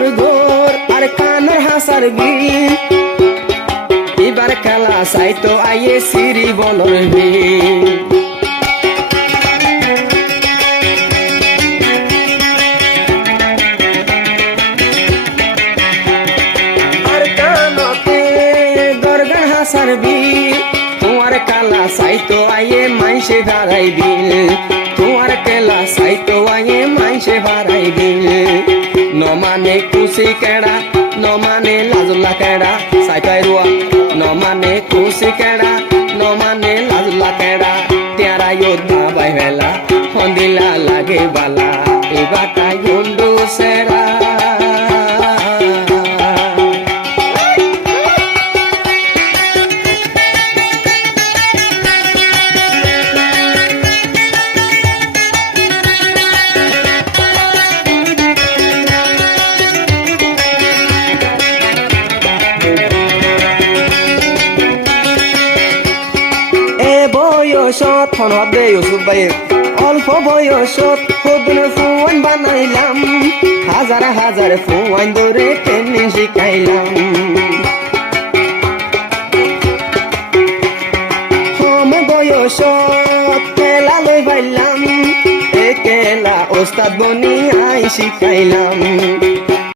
বালুর ঘোর আর কানের হাসার বিল এবার খেলা চাইতো আইয়ে সিরি বলর বিল আর কানতে দরগার হাসার বিল তোমার কালা চাইতো আইয়ে মাইসে ভাড়াই বিল তোমার কেলা চাইতো আইয়ে মাইসে ভাড়াই বিল নমানে খুশি কেড়া নমানে লাজুলা কেড়া সাইতাই রুয়া নমানে খুশি কেড়া নমানে লাজুলা কেড়া তেরা যোদ্ধা বাই ভেলা হন্দিলা লাগে বালা এবার তাই গন্ডু সেরা বয়সত ফোনত দে ইউসুফ ভাই অল্প বয়সত সদনে ফোন বানাইলাম হাজার হাজার ফোন ধরে কেমনে শিখাইলাম কম বয়সত খেলা লই পাইলাম এ খেলা ওস্তাদ বনি আই শিখাইলাম